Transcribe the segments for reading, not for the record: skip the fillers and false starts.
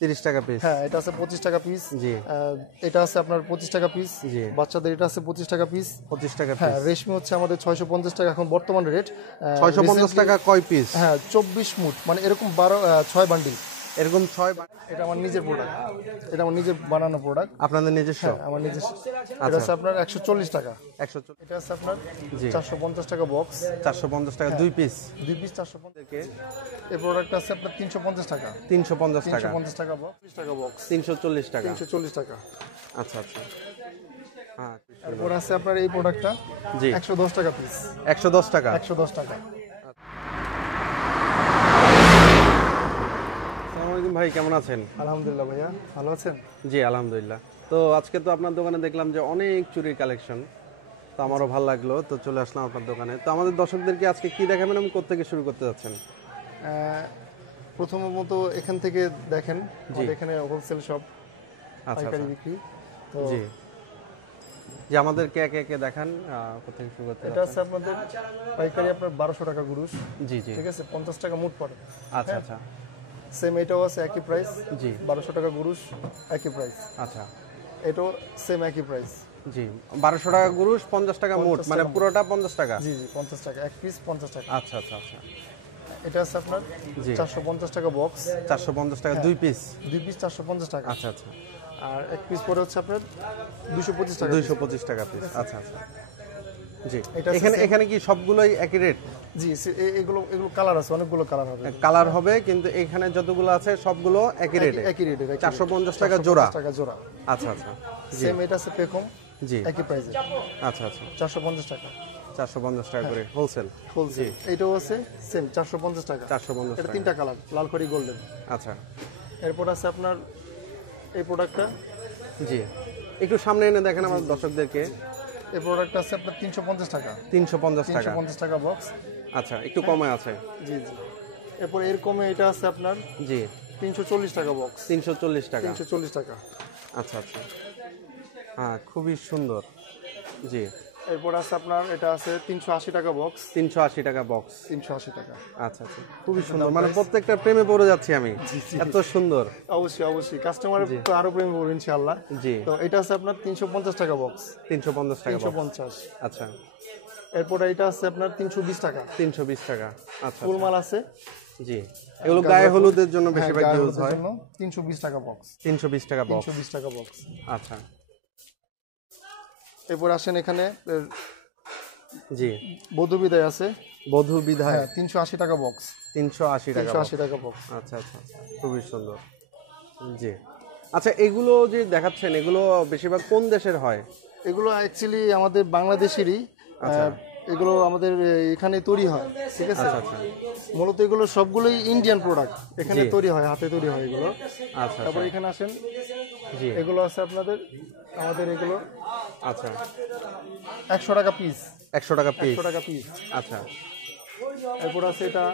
30 টাকা পিস। হ্যাঁ, এটা আছে 25 টাকা পিস। জি। এটা আছে আপনার 25 টাকা পিস। জি। বাচ্চাদের এটা আছে 25 টাকা পিস। 25 টাকা হ্যাঁ, পিস। রেশমি হচ্ছে আমাদের 650 টাকা এখন বর্তমান রেট। 650 টাকা কয় পিস? হ্যাঁ, 24 মুঠ, মানে এরকম 6 বান্ডিল, এরকম 6। এটা আমার নিজের প্রোডাক্ট, এটা আমার নিজের বানানো প্রোডাক্ট। আপনাদের নিজস্ব? হ্যাঁ, আমার নিজস্ব। এটা আছে আপনার 140 টাকা। 140। এটা আছে আপনার জি। 450 টাকা বক্স। 450 টাকা 2 পিস। 2 পিস 450। এই প্রোডাক্টটা আছে আপনার 350 টাকা। 350 টাকা। 350 টাকা বক্স। 30 টাকা বক্স। 340 টাকা। 340 টাকা। আচ্ছা আচ্ছা। হ্যাঁ, তারপর আছে আপনার এই প্রোডাক্টটা জি 110 টাকা পিস। 110 টাকা। 110 টাকা। আসসালামু আলাইকুম ভাই, কেমন আছেন? আলহামদুলিল্লাহ ভাইয়া, ভালো আছেন? জি আলহামদুলিল্লাহ। তো আজকে তো আপনার দোকানে দেখলাম যে অনেক চুরির কালেকশন, তো আমারও ভালো লাগলো, তো চলে আসলাম আপনার দোকানে। তো আমাদের দর্শকদেরকে আজকে কি দেখাবেন এবং কোত্থেকে শুরু করতে যাচ্ছেন? প্রথমত এখান থেকে দেখেন, আমাদের এখানে হোলসেল শপ, আচ্ছা পাইকারি আচ্ছা। বিক্রি। তো জি যে আমাদেরকে একে একে দেখান কোত্থেকে শুরু করতে এটা আছে আপনাদের পাইকারি আপনার 1200 টাকা গুরুশ। জি জি। ঠিক আছে, 50 টাকা মুঠ পড়ে। আচ্ছা আচ্ছা। সেম এটাও আছে একই প্রাইস। জি 1200 টাকা গুরুশ, একই প্রাইস। আচ্ছা। এটাও সেম একই প্রাইস। জি 1200 টাকা গুরুশ, 50 টাকা মুঠ, মানে পুরোটা 50 টাকা। জি জি, 50 টাকা এক পিস, 50 টাকা। আচ্ছা আচ্ছা আচ্ছা। এটা আছে আপনার জি 450 টাকা বক্স। 450 টাকা 2 পিস। 2 পিস 450 টাকা। আচ্ছা আচ্ছা। আর এক পিস পরে হচ্ছে আপনার 225 টাকা। 225 টাকা পিস। আচ্ছা আচ্ছা। জি এটা এখানে কি সবগুলোই একই রেট? জি, এগুলো কালার আছে, অনেকগুলো কালার হবে। কালার হবে, কিন্তু এখানে যতগুলো আছে সবগুলো একই রেটে? একই রেটে। 450 টাকা জোড়া। টাকা জোড়া। আচ্ছা আচ্ছা। সেম এটা আছে পেকম। জি একই প্রাইসে। আচ্ছা আচ্ছা। 450 টাকা। 450 টাকা করে হোলসেল। হোলসেল। এটাও আছে সেম 450 টাকা। 450 এটা টাকা। তিনটা কালার, লাল খড়ি গোল্ডেন। আচ্ছা। এরপর আছে আপনার এই প্রোডাক্টটা। জি একটু সামনে এনে দেখেন আমার দর্শকদেরকে। এই প্রোডাক্টটা আছে আপনার 350 টাকা। 350 টাকা। 350 টাকা বক্স। আচ্ছা একটু কমে আছে। জি জি। এরপর এর কমে এটা আছে আপনার জি 340 টাকা বক্স। 340 টাকা। 340 টাকা। আচ্ছা আচ্ছা। হ্যাঁ খুবই সুন্দর। জি এরপর আছে আপনার এটা আছে 380 টাকা বক্স। 380 টাকা বক্স। 380 টাকা। আচ্ছা আচ্ছা, খুবই সুন্দর, মানে প্রত্যেকটা প্রেমে পড়ে যাচ্ছি আমি, এত সুন্দর। অবশ্যই অবশ্যই, কাস্টমার তো আরো প্রেম করবে ইনশাআল্লাহ। জি তো এটা আছে আপনার 350 টাকা বক্স। 350 টাকা বক্স। 350। আচ্ছা। এরপর এটা আছে আপনার 320 টাকা। 320 টাকা। আচ্ছা ফুল মাল আছে। জি এগুলো গায়ে হলুদের জন্য বেশিরভাগ গায়ে ইউজ হলুদের হয়। জন্য 320 টাকা বক্স। 320 টাকা বক্স। 320 টাকা বক্স। আচ্ছা। এরপর আসেন এখানে জি বধূ বিদায় আছে। বধূ বিদায়। 380 টাকা বক্স। 380 টাকা। 380 টাকা বক্স। আচ্ছা আচ্ছা, খুবই সুন্দর। জি আচ্ছা, এগুলো যে দেখাচ্ছেন এগুলো বেশিরভাগ কোন দেশের হয়? এগুলো অ্যাকচুয়ালি আমাদের বাংলাদেশেরই। আচ্ছা। এগুলো আমাদের এখানে তৈরি হয়। ঠিক আছে। আচ্ছা আচ্ছা। মূলত এগুলো সবগুলোই ইন্ডিয়ান প্রোডাক্ট, এখানে তৈরি হয়, হাতে তৈরি হয় এগুলো। আচ্ছা। তারপর এখানে আসেন, জি এগুলো আছে আপনাদের, আমাদের এগুলো আচ্ছা 100 টাকা পিস। 100 টাকা পিস। 100 টাকা পিস। আচ্ছা। এরপর আছে এটা,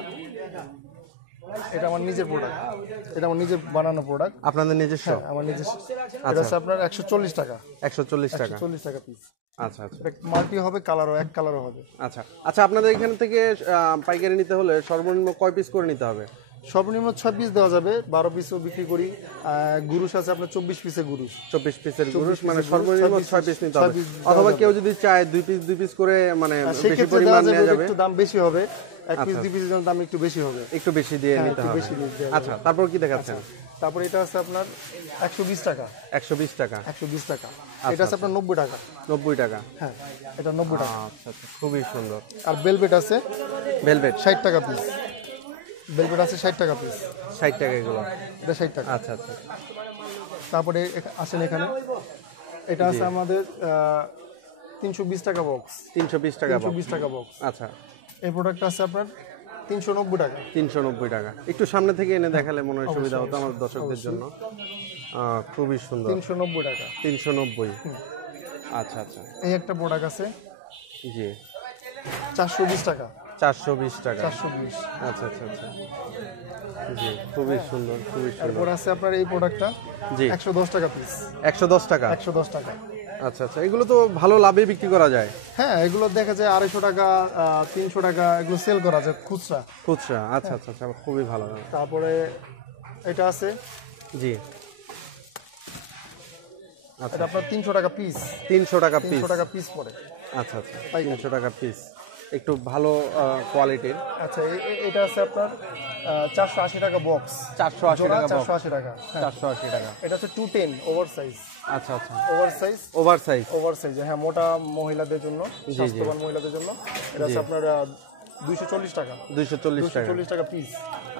এটা আমার নিজের প্রোডাক্ট, এটা আমার নিজের বানানো প্রোডাক্ট। আপনাদের নিজস্ব? আমার নিজস্ব। এটা আছে আপনার 140 টাকা। 140 টাকা। 140 টাকা পিস। আচ্ছা আচ্ছা। এটা মাল্টি হবে, কালারও এক কালারও হবে। আচ্ছা আচ্ছা, আপনাদের এখান থেকে পাইকারি নিতে হলে সর্বনিম্ন কয় পিস করে নিতে হবে? সর্বনিম্ন 6 পিস দেওয়া যাবে, 12 পিসও বিক্রি করি। গুরুশ আছে আপনার 24 পিসের গুরুশ। 24 পিসের গুরুশ, মানে 6 সর্বনিম্ন 6 পিস নিতে হবে। পিস অথবা কেউ যদি চায় 2 পিস করে, মানে বেশি পরিমাণ নেওয়া যাবে। একটু দাম বেশি হবে, 1 পিস 2 পিসের দাম একটু বেশি হবে, একটু বেশি দিয়ে নিতে হবে। আচ্ছা, তারপর কি দেখাচ্ছেন? তারপর এটা আছে আপনার 120 টাকা। 120 টাকা। 120 টাকা। এটা আছে আপনার 90 টাকা। 90 টাকা। হ্যাঁ, এটা 90 টাকা। আচ্ছা আচ্ছা, খুবই সুন্দর। আর ভেলভেট আছে, ভেলভেট 60 টাকা পিস। ভেলভেট আছে 60 টাকা পিস। 60 টাকা এগুলো? এটা 60 টাকা। আচ্ছা আচ্ছা। তারপরে আসেন এখানে, এটা আছে আমাদের 320 টাকা বক্স। 320 টাকা। 320 টাকা বক্স। আচ্ছা। এই প্রোডাক্টটা আছে আপনার 390 টাকা। 390 টাকা। একটু সামনে থেকে এনে দেখালে মনে হয় সুবিধা হতো আমার দর্শকদের জন্য। খুবই সুন্দর। 390 টাকা। 390। আচ্ছা আচ্ছা। এই একটা প্রোডাক্ট আছে, জি 420 টাকা। 420 টাকা। 420। আচ্ছা আচ্ছা আচ্ছা। জি খুবই সুন্দর, খুবই সুন্দর। তারপর আছে আপনার এই প্রোডাক্টটা, জি 110 টাকা পিস। 110 টাকা। 110 টাকা। আচ্ছা আচ্ছা, এগুলো তো ভালো লাভে বিক্রি করা যায়। হ্যাঁ, এগুলো দেখা যায় 250 টাকা, 300 টাকা এগুলো সেল করা যায় খুচরা। খুচরা? আচ্ছা আচ্ছা আচ্ছা, খুবই ভালো। তারপরে এটা আছে জি আচ্ছা এটা আপনার 300 টাকা পিস, 300 টাকা পিস 300 টাকা পিস পড়ে। আচ্ছা আচ্ছা 300 টাকা পিস, একটু ভালো কোয়ালিটির। আচ্ছা এটা আছে আপনার 480 টাকা বক্স, 480 টাকা box। 480 টাকা, হ্যাঁ। 480 টাকা। এটা হচ্ছে 210 ওভার সাইজ, আচ্ছা আচ্ছা over size, over size. Over size, হ্যাঁ, মোটা মহিলাদের জন্য, স্বাস্থ্যবান মহিলাদের জন্য। এটা আছে আপনার 240 টাকা, 240 টাকা। 240 টাকা পিস।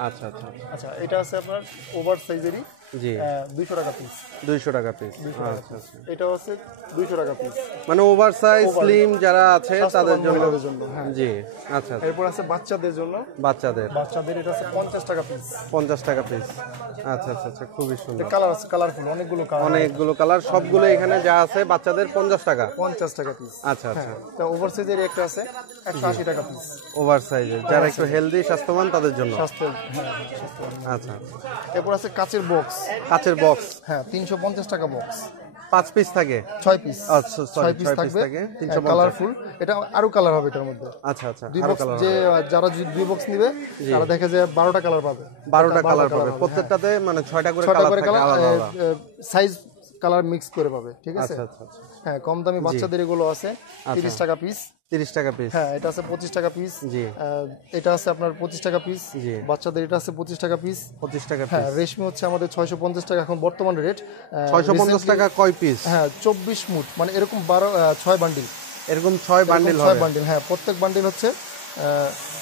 আচ্ছা আচ্ছা আচ্ছা এটা আছে আপনার ওভার সাইজেরই জি 200 টাকা পিস। 200 টাকা পিস। আচ্ছা আচ্ছা এটা হচ্ছে 200 টাকা পিস, মানে ওভার সাইজ স্লিম যারা আছে তাদের জন্য। মহিলাদের জন্য, হ্যাঁ। জি আচ্ছা আচ্ছা। এরপর আছে বাচ্চাদের জন্য, বাচ্চাদের বাচ্চাদের এটা আছে 50 টাকা পিস। 50 টাকা পিস। আচ্ছা আচ্ছা আচ্ছা, খুবই সুন্দর। কালার আছে, কালারফুল অনেকগুলো কালার, অনেকগুলো কালার, সবগুলো এখানে যা আছে বাচ্চাদের 50 টাকা। 50 টাকা পিস। আচ্ছা আচ্ছা তো ওভার সাইজের একটা আছে 180 টাকা পিস। ওভার সাইজের যারা একটু হেলদি স্বাস্থ্যবান তাদের জন্য। স্বাস্থ্য, হ্যাঁ, স্বাস্থ্যবান। আচ্ছা এরপর আছে কাচের বক্স, কাচের বক্স, হ্যাঁ, 350 টাকা বক্স, 5 পিস থাকে। 6 পিস, আচ্ছা সরি 6 পিস থাকবে, থাকে 350। কালারফুল। এটা আরো কালার হবে এটার মধ্যে। আচ্ছা আচ্ছা দুই আরো বক্স, কালার, যে যারা যদি 2 বক্স নেবে তারা দেখে যে 12টা কালার পাবে, 12টা কালার পাবে হবে, প্রত্যেকটাতে, মানে 6টা করে 6টা কালার করে থাকে কালার, আলাদা আলাদা। সাইজ কালার মিক্স করে পাবে, ঠিক আছে। আচ্ছা আচ্ছা আচ্ছা হ্যাঁ, কম দামি বাচ্চাদের এগুলো আছে 30 টাকা পিস। 30 টাকা পিস। হ্যাঁ, এটা আছে 25 টাকা পিস। জি এটা আছে আপনার 25 টাকা পিস। জি বাচ্চাদের এটা আছে 25 টাকা পিস। 25 টাকা পিস। হ্যাঁ, রেশমি হচ্ছে আমাদের 650 টাকা এখন বর্তমান রেট। 650 টাকা কয় পিস? হ্যাঁ, 24 মুঠ, মানে এরকম 6 বান্ডিল, এরকম 6 বান্ডিল 6 হবে। বান্ডিল, হ্যাঁ, প্রত্যেক বান্ডিল হচ্ছে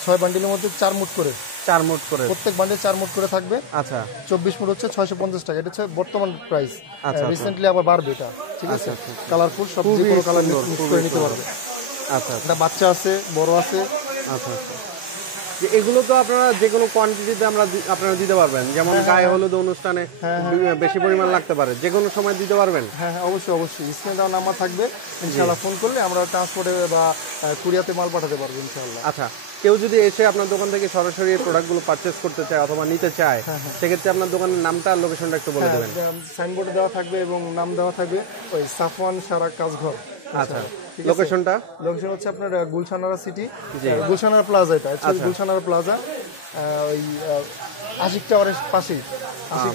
6 বান্ডিলের মধ্যে 4 মুঠ করে, 4 মুঠ করে। প্রত্যেক বান্ডিল 4 মুঠ করে থাকবে। আচ্ছা 24 মুঠ হচ্ছে 650 টাকা, এটা হচ্ছে বর্তমান প্রাইস। আচ্ছা। রিসেন্টলি আবার বাড়বে এটা, ঠিক আছে। আচ্ছা, আচ্ছা। কালারফুল, সব যে খুবই কোনো কালার সুন্দর, মিক্স খুবই করে নিতে সুন্দর। পারবে। আচ্ছা আচ্ছা এটা বাচ্চা আছে, বড় আছে। আচ্ছা আচ্ছা। যে এগুলো তো আপনারা যে কোনো কোয়ান্টিটিতে আপনারা দিতে পারবেন, যেমন গায়ে হলুদ অনুষ্ঠানে বেশি পরিমাণ লাগতে পারে, যে কোনো সময় দিতে পারবেন। হ্যাঁ হ্যাঁ, অবশ্যই অবশ্যই, স্ক্রিনে দেওয়া নাম্বার থাকবে, ইনশাআল্লাহ ফোন করলে আমরা ট্রান্সপোর্টে বা কুরিয়াতে মাল পাঠাতে পারবো ইনশাআল্লাহ। আচ্ছা, কেউ যদি এসে আপনার দোকান থেকে সরাসরি এই প্রোডাক্টগুলো পারচেজ করতে চায় অথবা নিতে চায়, সেক্ষেত্রে আপনার দোকানের নামটা আর লোকেশনটা একটু বলে দেবেন। সাইনবোর্ডে দেওয়া থাকবে এবং নাম দেওয়া থাকবে, ওই সাফওয়ান সারা কাজঘর। আচ্ছা, লোকেশনটা? লোকেশন হচ্ছে আপনার গুলশানারা সিটি, গুলশানারা প্লাজা, এটা অ্যাকচুয়ালি গুলশানারা প্লাজা, ওই আশিক টাওয়ারের পাশেই,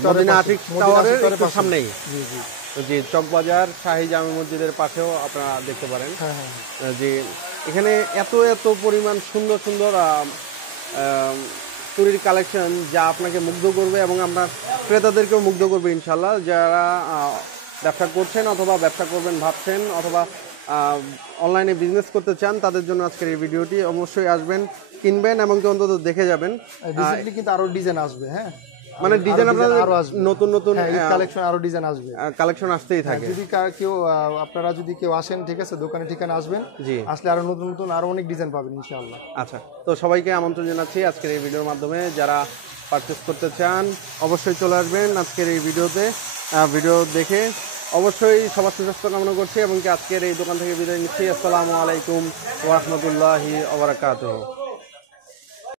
মদিনা আশিক টাওয়ারের একটু সামনেই। জি জি জি, চকবাজার শাহী জামে মসজিদের পাশেও আপনারা দেখতে পারেন। হ্যাঁ হ্যাঁ। যে এখানে এত এত পরিমাণ সুন্দর সুন্দর চুরির কালেকশন যা আপনাকে মুগ্ধ করবে এবং আপনার ক্রেতাদেরকেও মুগ্ধ করবে ইনশাল্লাহ। যারা ব্যবসা করছেন অথবা ব্যবসা করবেন ভাবছেন অথবা অনলাইনে বিজনেস করতে চান, তাদের জন্য আজকের এই ভিডিওটি। অবশ্যই আসবেন, কিনবেন এবং অন্তত দেখে যাবেন। রিসেন্টলি কিন্তু আরো ডিজাইন আসবে, হ্যাঁ, মানে ডিজাইন আপনাদের আরো আসবে, নতুন নতুন কালেকশন, আরো ডিজাইন আসবে, কালেকশন আসতেই থাকে। যদি কেউ আপনারা যদি কেউ আসেন, ঠিক আছে, দোকানে ঠিকানা আসবেন, জি, আসলে আরো নতুন নতুন আরো অনেক ডিজাইন পাবেন ইনশাআল্লাহ। আচ্ছা, তো সবাইকে আমন্ত্রণ জানাচ্ছি আজকের এই ভিডিওর মাধ্যমে। যারা পারচেস করতে চান অবশ্যই চলে আসবেন আজকের এই ভিডিওতে। ভিডিও দেখে অবশ্যই সবার সুস্বাস্থ্য কামনা করছি এবং কি আজকের এই দোকান থেকে বিদায় নিচ্ছি। আসসালামু আলাইকুম ওয়া রাহমাতুল্লাহি ওয়া বারাকাতুহু।